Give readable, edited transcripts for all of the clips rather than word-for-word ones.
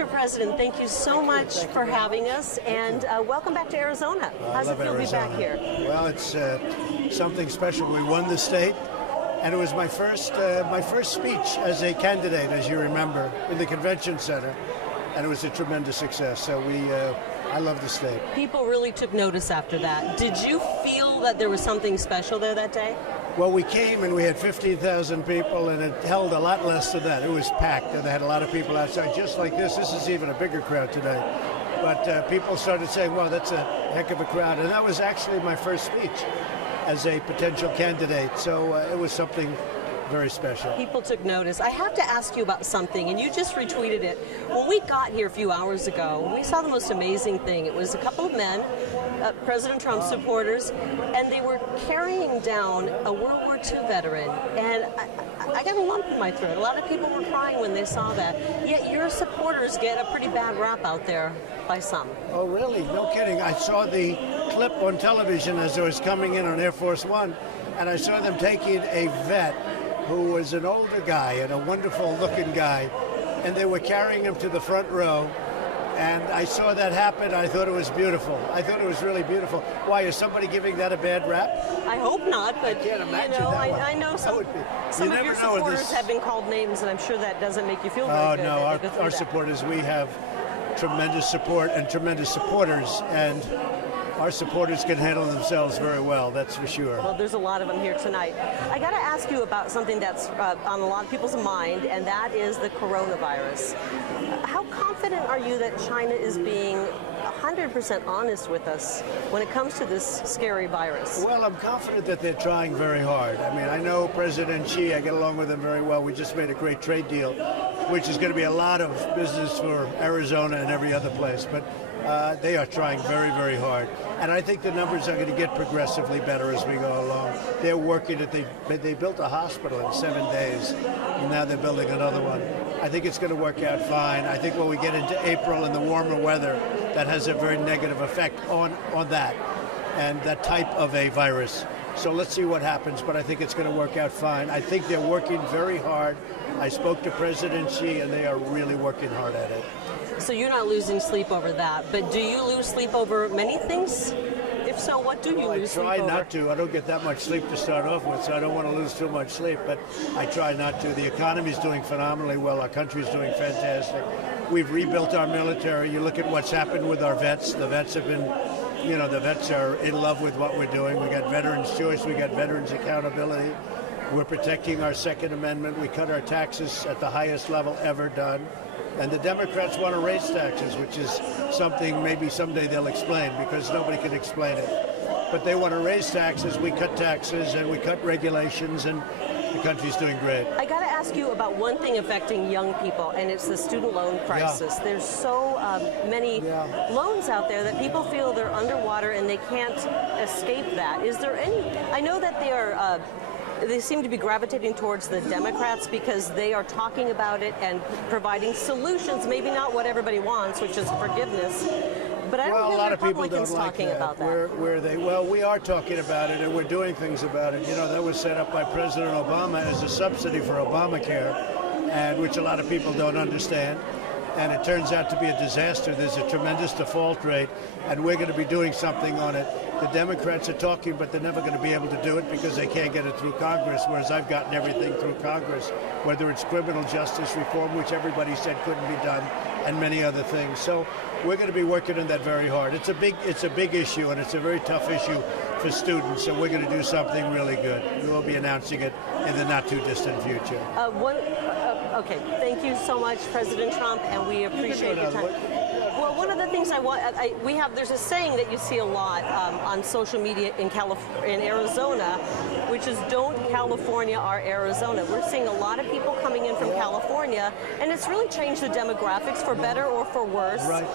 Mr. President, thank you so much for having us, and welcome back to Arizona. How's it feel to be back here? Well, it's something special. We won the state, and it was my first speech as a candidate, as you remember, in the convention center, and it was a tremendous success. So I love the state. People really took notice after that. Did you feel that there was something special there that day? Well, we came and we had 15,000 people, and it held a lot less than that. It was packed, and they had a lot of people outside, just like this. This is even a bigger crowd today. But people started saying, wow, that's a heck of a crowd. And that was actually my first speech as a potential candidate. So it was something very special. People took notice. I have to ask you about something, and you just retweeted it. When we got here a few hours ago, we saw the most amazing thing. It was a couple of men, President Trump supporters, and they were carrying down a World War II veteran. And I got a lump in my throat. A lot of people were crying when they saw that. Yet your supporters get a pretty bad rap out there by some. Oh, really? No kidding. I saw the clip on television as I was coming in on Air Force One, and I saw them taking a vet who was an older guy and a wonderful looking guy, and they were carrying him to the front row. And I saw that happen. I thought it was beautiful. I thought it was really beautiful. Why, is somebody giving that a bad rap? I hope not, but I can't imagine I know some of your supporters have been called names, and I'm sure that doesn't make you feel very good. Oh, no, our supporters, we have tremendous support and tremendous supporters, and our supporters can handle themselves very well, that's for sure. Well, there's a lot of them here tonight. I got to ask you about something that's on a lot of people's mind, and that is the coronavirus. How confident are you that China is being 100% honest with us when it comes to this scary virus? Well, I'm confident that they're trying very hard. I mean, I know President Xi, I get along with him very well. We just made a great trade deal, which is going to be a lot of business for Arizona and every other place. But they are trying very, very hard. And I think the numbers are going to get progressively better as we go along. They're working it. They built a hospital in 7 days, and now they're building another one. I think it's going to work out fine. I think when we get into April and the warmer weather, that has a very negative effect on that and that type of a virus. So let's see what happens, but I think it's going to work out fine. I think they're working very hard. I spoke to President Xi, and they are really working hard at it. So you're not losing sleep over that, but do you lose sleep over many things? If so, what do you lose sleep over? I try not to. I don't get that much sleep to start off with, so I don't want to lose too much sleep, but I try not to. The economy's doing phenomenally well. Our country's doing fantastic. We've rebuilt our military. You look at what's happened with our vets. The vets have been, the vets are in love with what we're doing. We got veterans' choice. We got veterans' accountability. We're protecting our Second Amendment. We cut our taxes at the highest level ever done. And the Democrats want to raise taxes, which is something maybe someday they'll explain, because nobody can explain it. But they want to raise taxes. We cut taxes and we cut regulations, and the country's doing great. I got to ask you about one thing affecting young people, and it's the student loan crisis. Yeah. There's so many loans out there that people feel they're underwater and they can't escape that. Is there any? I know that they seem to be gravitating towards the Democrats because they are talking about it and providing solutions, maybe not what everybody wants, which is forgiveness. But I don't hear Republicans talking about that. Well, we are talking about it, and we're doing things about it. That was set up by President Obama as a subsidy for Obamacare, and which a lot of people don't understand. And it turns out to be a disaster. There's a tremendous default rate, and we're going to be doing something on it. The Democrats are talking, but they're never going to be able to do it because they can't get it through Congress, whereas I've gotten everything through Congress, whether it's criminal justice reform, which everybody said couldn't be done, and many other things. So we're going to be working on that very hard. It's a big issue, and it's a very tough issue for students, so we're going to do something really good. We'll be announcing it in the not-too-distant future. Okay, thank you so much, President Trump, and we appreciate your time. Well, one of the things there's a saying that you see a lot on social media in Arizona, which is "Don't California our Arizona." We're seeing a lot of people coming in from California, and it's really changed the demographics for better or for worse. Right.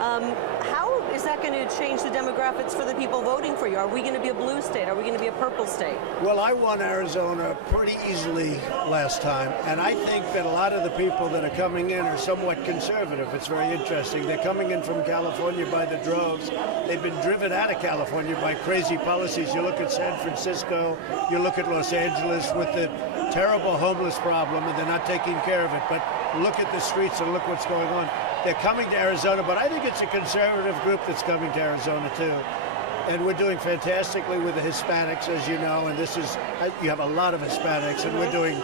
How is that going to change the demographics for the people voting for you? Are we going to be a blue state? Are we going to be a purple state? Well, I won Arizona pretty easily last time, and I think that a lot of the people that are coming in are somewhat conservative. It's very interesting. They're coming in from California by the droves. They've been driven out of California by crazy policies. You look at San Francisco, you look at Los Angeles with the terrible homeless problem, and they're not taking care of it. But look at the streets and look what's going on. they're coming to Arizona, but I think it's a conservative group that's coming to Arizona too. And we're doing fantastically with the Hispanics, as you know, and you have a lot of Hispanics, and we're doing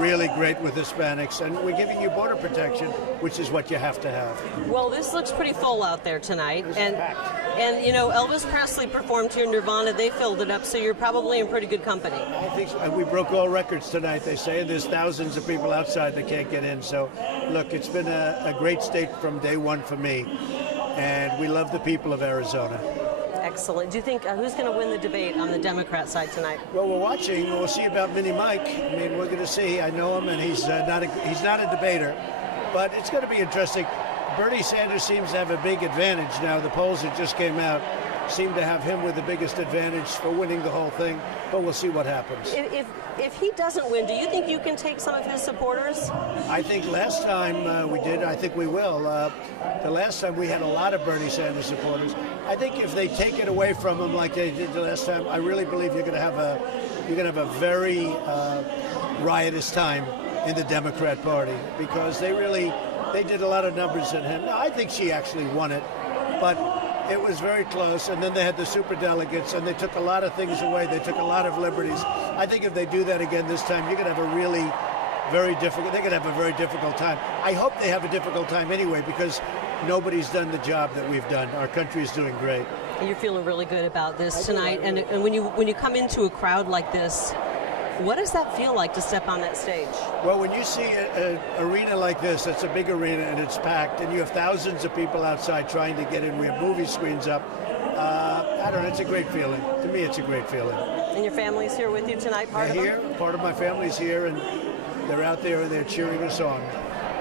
really great with Hispanics, and we're giving you border protection, which is what you have to have. Well, this looks pretty full out there tonight, It's and packed. you know, Elvis Presley performed here in Nirvana. They filled it up, so you're probably in pretty good company. I think so. And we broke all records tonight, they say, and there's thousands of people outside that can't get in. So, look, it's been a great state from day one for me, and we love the people of Arizona. Excellent. Do you think who's going to win the debate on the Democrat side tonight? Well, we're watching. We'll see about Mini Mike. I mean, we're going to see. I know him, and he's not a debater, but it's going to be interesting. Bernie Sanders seems to have a big advantage now. The polls that just came out seem to have him with the biggest advantage for winning the whole thing, but we'll see what happens. If he doesn't win, do you think you can take some of his supporters? I think last time we did. I think we will. The last time we had a lot of Bernie Sanders supporters. I think if they take it away from him like they did the last time, I really believe you're going to have a very riotous time in the Democrat Party, because they did a lot of numbers in him. Now, I think she actually won it, but it was very close, and then they had the superdelegates, and they took a lot of things away. They took a lot of liberties. I think if they do that again this time, you're going to have a really very difficult. They're going to have a very difficult time. I hope they have a difficult time anyway, because nobody's done the job that we've done. Our country is doing great. And you're feeling really good about this tonight. And when you come into a crowd like this, what does that feel like to step on that stage? Well, when you see an arena like this, it's a big arena and it's packed, and you have thousands of people outside trying to get in. We have movie screens up. I don't know, it's a great feeling. To me, it's a great feeling. And your family's here with you tonight, They're here. Part of my family's here, and they're out there and they're cheering us on.